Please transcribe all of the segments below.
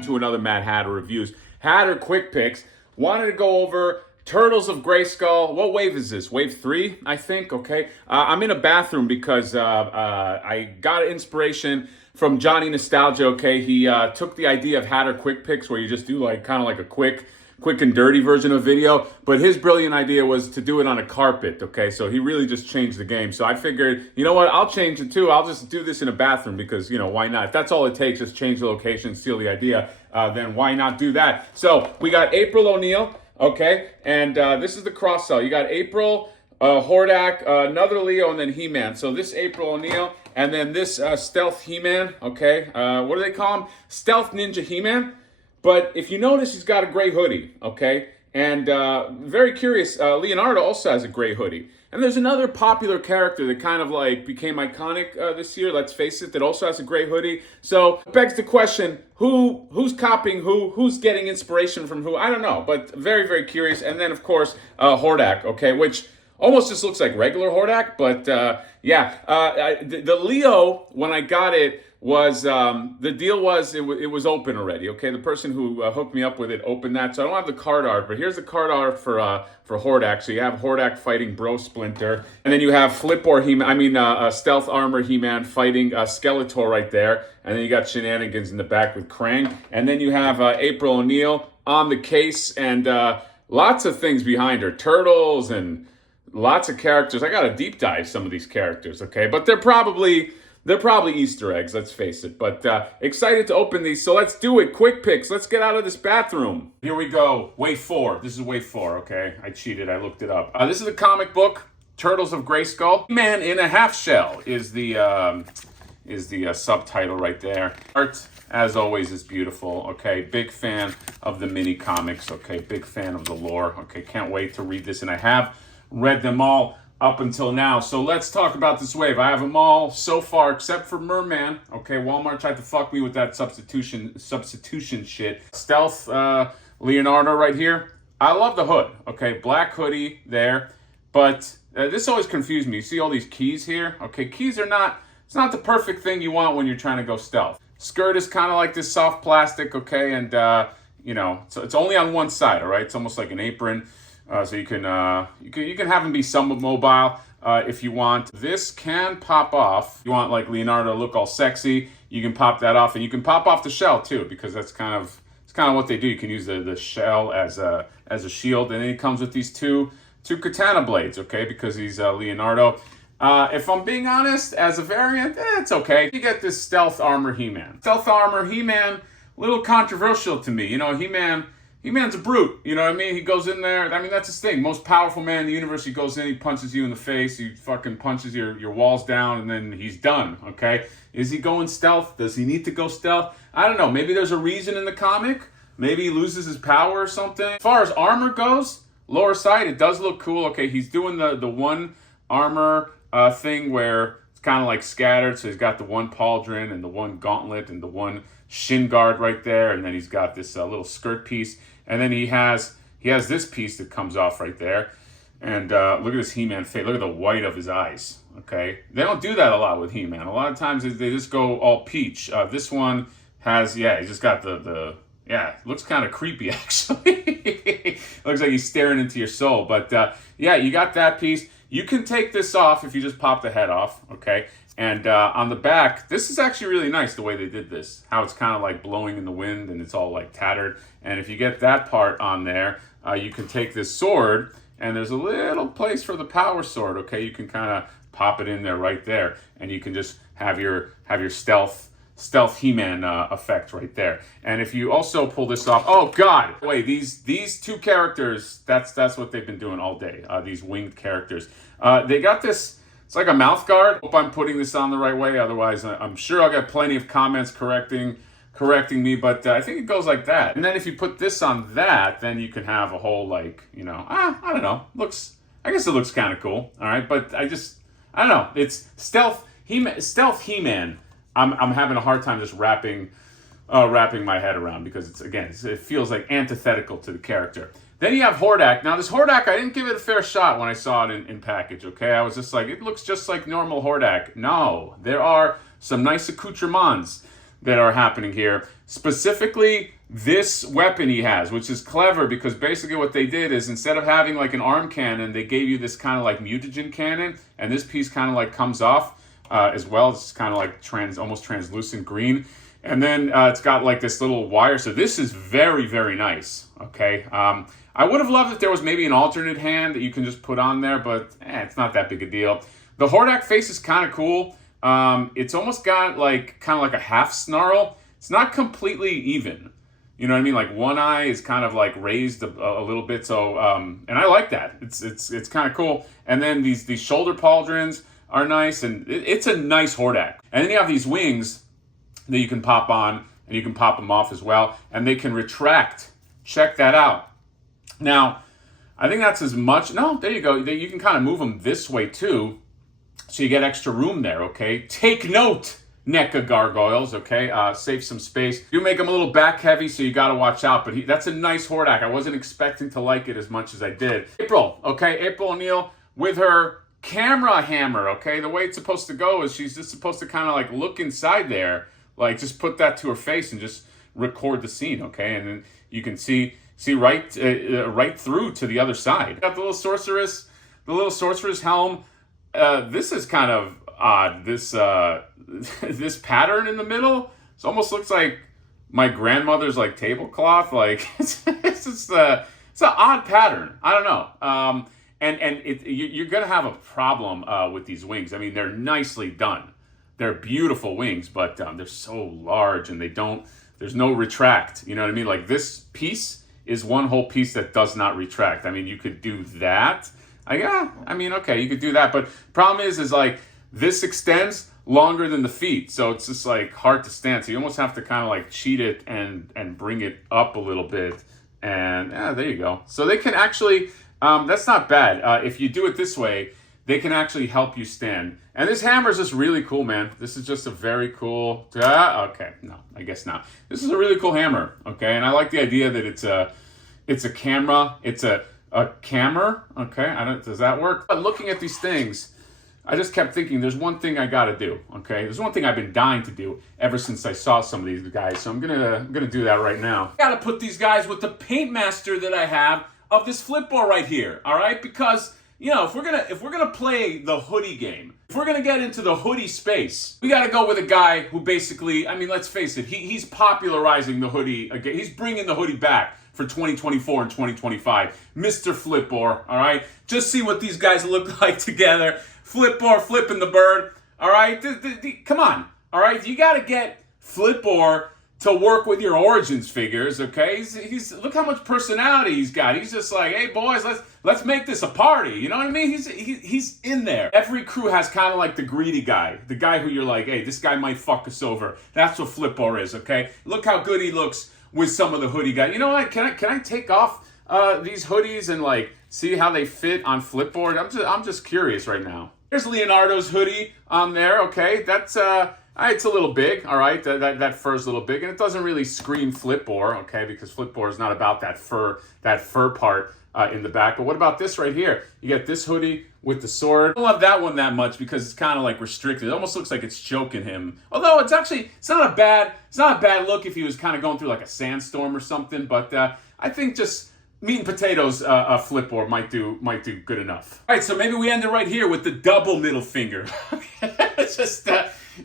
welcome to another Mad Hatter Reviews. Hatter Quick Picks. Wanted to go over Turtles of Grayskull. What wave is this? Wave 3, I think, okay? I'm in a bathroom because I got inspiration from Johnny Nostalgia, okay? He took the idea of Hatter Quick Picks where you just do like kind of like a quick and dirty version of video, but his brilliant idea was to do it on a carpet, okay? So he really just changed the game. So I figured, you know what, I'll change it too. I'll just do this in a bathroom because, you know, why not? If that's all it takes, just change the location, steal the idea, then why not do that? So we got April O'Neil, okay? And this is the cross cell. You got April, Hordak, another Leo, and then He-Man. So this April O'Neil, and then this Stealth He-Man, okay? What do they call him? Stealth Ninja He-Man. But if you notice, he's got a gray hoodie, okay? And very curious, Leonardo also has a gray hoodie. And there's another popular character that kind of like became iconic this year, let's face it, that also has a gray hoodie. So it begs the question, who's copying who? Who's getting inspiration from who? I don't know, but very, very curious. And then, of course, Hordak, okay, which almost just looks like regular Hordak. But yeah, the Leo, when I got it, was the deal was it was open already, okay? The person who hooked me up with it opened that, so I don't have the card art, but here's the card art for Hordak. So you have Hordak fighting Bro Splinter, and then you have Stealth Armor He-Man fighting Skeletor right there, and then you got Shenanigans in the back with Krang, and then you have April O'Neil on the case, and lots of things behind her, turtles and lots of characters. I gotta deep dive some of these characters, okay? But they're probably Easter eggs, let's face it. But excited to open these, so let's do it. Quick picks. Let's get out of this bathroom. Here we go. Wave 4. This is wave 4, okay? I cheated. I looked it up. This is the comic book, Turtles of Grayskull. Man in a Half Shell is the subtitle right there. Art, as always, is beautiful, okay? Big fan of the mini comics, okay? Big fan of the lore, okay? Can't wait to read this, and I have read them all up until now. So let's talk about this wave. I have them all so far except for Merman. Okay, Walmart tried to fuck me with that substitution shit. Stealth Leonardo right here. I love the hood. Okay, black hoodie there. But this always confused me. You see all these keys here? Okay, keys are not, it's not the perfect thing you want when you're trying to go stealth. Skirt is kind of like this soft plastic, okay, and you know, so it's only on one side, all right? It's almost like an apron. So you can have them be somewhat mobile if you want. This can pop off. You want like Leonardo to look all sexy, you can pop that off, and you can pop off the shell too, because it's kind of what they do. You can use the shell as a shield, and then it comes with these two katana blades, okay? Because he's Leonardo. If I'm being honest, as a variant, it's okay. You get this Stealth Armor He-Man. Stealth Armor He-Man, a little controversial to me. You know, He-Man's a brute, you know what I mean? He goes in there, I mean, that's his thing. Most powerful man in the universe, he goes in, he punches you in the face, he fucking punches your walls down, and then he's done, okay? Is he going stealth? Does he need to go stealth? I don't know. Maybe there's a reason in the comic. Maybe he loses his power or something. As far as armor goes, lower side, it does look cool. Okay, he's doing the one armor thing where it's kind of like scattered. So he's got the one pauldron and the one gauntlet and the one shin guard right there, and then he's got this little skirt piece. And then he has this piece that comes off right there. And look at this He-Man face. Look at the white of his eyes, okay? They don't do that a lot with He-Man. A lot of times they just go all peach. This one has, yeah, he's just got yeah, looks kind of creepy, actually. Looks like he's staring into your soul. But yeah, you got that piece. You can take this off if you just pop the head off, okay? And on the back, this is actually really nice the way they did this. How it's kind of like blowing in the wind and it's all like tattered. And if you get that part on there, you can take this sword and there's a little place for the power sword, okay? You can kind of pop it in there right there. And you can just have your stealth He-Man effect right there. And if you also pull this off, oh God, wait, these two characters, that's what they've been doing all day, these winged characters. They got this, it's like a mouth guard. Hope I'm putting this on the right way. Otherwise, I'm sure I'll get plenty of comments correcting me, but I think it goes like that. And then if you put this on that, then you can have a whole, like, you know, I don't know. I guess it looks kind of cool. All right, but I don't know. It's Stealth He-Man. I'm having a hard time just wrapping my head around because it feels like antithetical to the character. Then you have Hordak. Now this Hordak, I didn't give it a fair shot when I saw it in package, okay? I was just like, it looks just like normal Hordak. No, there are some nice accoutrements. that are happening here. Specifically, this weapon he has, which is clever because basically what they did is instead of having like an arm cannon, they gave you this kind of like mutagen cannon, and this piece kind of like comes off as well. It's kind of like almost translucent green. And then it's got like this little wire. So this is very, very nice. Okay. I would have loved if there was maybe an alternate hand that you can just put on there, but it's not that big a deal. The Hordak face is kind of cool. It's almost got like kind of like a half snarl. It's not completely even. You know what I mean? Like one eye is kind of like raised a little bit. So, and I like that. It's kind of cool. And then these shoulder pauldrons are nice, and it's a nice Hordak. And then you have these wings that you can pop on, and you can pop them off as well, and they can retract. Check that out. Now, I think that's as much. No, there you go. You can kind of move them this way too, so you get extra room there. Okay, take note, NECA gargoyles. Okay, save some space. You make them a little back heavy, so you got to watch out. But that's a nice Hordak. I wasn't expecting to like it as much as I did. April O'Neil with her camera hammer. Okay, the way it's supposed to go is she's just supposed to kind of like look inside there. Like, just put that to her face and just record the scene, okay? And then you can see right through to the other side. Got the little sorceress helm. This is kind of odd. This this pattern in the middle. It almost looks like my grandmother's like tablecloth. Like it's just it's an odd pattern. I don't know. And you're gonna have a problem with these wings. I mean, they're nicely done. They're beautiful wings, but they're so large and there's no retract. You know what I mean? Like this piece is one whole piece that does not retract. I mean, you could do that. Okay, you could do that. But problem is like this extends longer than the feet. So it's just like hard to stand. So you almost have to kind of like cheat it and bring it up a little bit. And there you go. So they can actually, that's not bad. If you do it this way, they can actually help you stand. And this hammer is just really cool, man. This is just a very cool, okay, no, I guess not. This is a really cool hammer, okay? And I like the idea that it's a camera, it's a camera, okay? Does that work? But looking at these things, I just kept thinking, there's one thing I gotta do, okay? There's one thing I've been dying to do ever since I saw some of these guys, so I'm gonna do that right now. I gotta put these guys with the paint master that I have of this Flipboard right here, all right? Because you know, if we're gonna play the hoodie game, if we're gonna get into the hoodie space, we gotta go with a guy who basically, I mean, let's face it, he's popularizing the hoodie again. He's bringing the hoodie back for 2024 and 2025. Mr. Flipboard, all right? Just see what these guys look like together. Flipboard flipping the bird, all right? Come on, all right? You gotta get Flipboard to work with your Origins figures, okay? He's look how much personality he's got. He's just like, hey boys, let's make this a party. You know what I mean? He's in there. Every crew has kind of like the greedy guy, the guy who you're like, hey, this guy might fuck us over. That's what Flipboard is, okay? Look how good he looks with some of the hoodie guys. You know what? Can I take off these hoodies and like see how they fit on Flipboard? I'm just curious right now. Here's Leonardo's hoodie on there, okay? That's it's a little big, all right? That fur's a little big, and it doesn't really scream Flipboard, okay? Because Flipboard is not about that fur part in the back. But what about this right here? You get this hoodie with the sword. I don't love that one that much because it's kind of like restricted. It almost looks like it's choking him. Although it's not a bad look if he was kind of going through like a sandstorm or something. But I think just meat and potatoes Flipboard might do good enough. All right, so maybe we end it right here with the double middle finger. It's just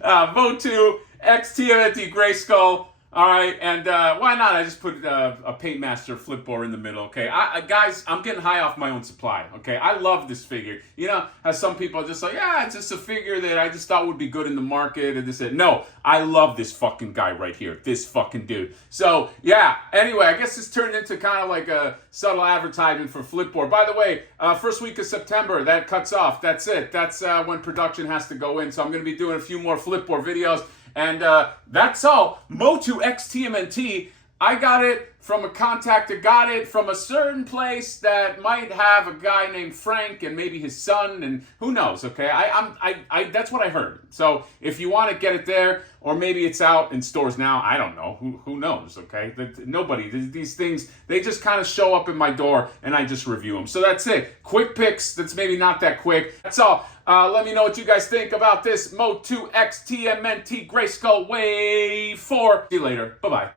Motu X TMNT Grayskull. All right, and why not? I just put a Paint Master Flipboard in the middle, okay? Guys, I'm getting high off my own supply, okay? I love this figure. You know, as some people are just like, yeah, it's just a figure that I just thought would be good in the market, and this and no, I love this fucking guy right here, this fucking dude. So, yeah, anyway, I guess this turned into kind of like a subtle advertisement for Flipboard. By the way, first week of September, that cuts off. That's it. That's when production has to go in, so I'm going to be doing a few more Flipboard videos. And that's all. Motu X TMNT. I got it from a contact that got it from a certain place that might have a guy named Frank and maybe his son, and who knows, okay? I that's what I heard. So if you want to get it there, or maybe it's out in stores now, I don't know. Who knows, okay? Nobody, these things, they just kind of show up in my door and I just review them. So that's it. Quick picks that's maybe not that quick. That's all. Let me know what you guys think about this Mo 2X TMNT Grayskull Wave 4. See you later. Bye-bye.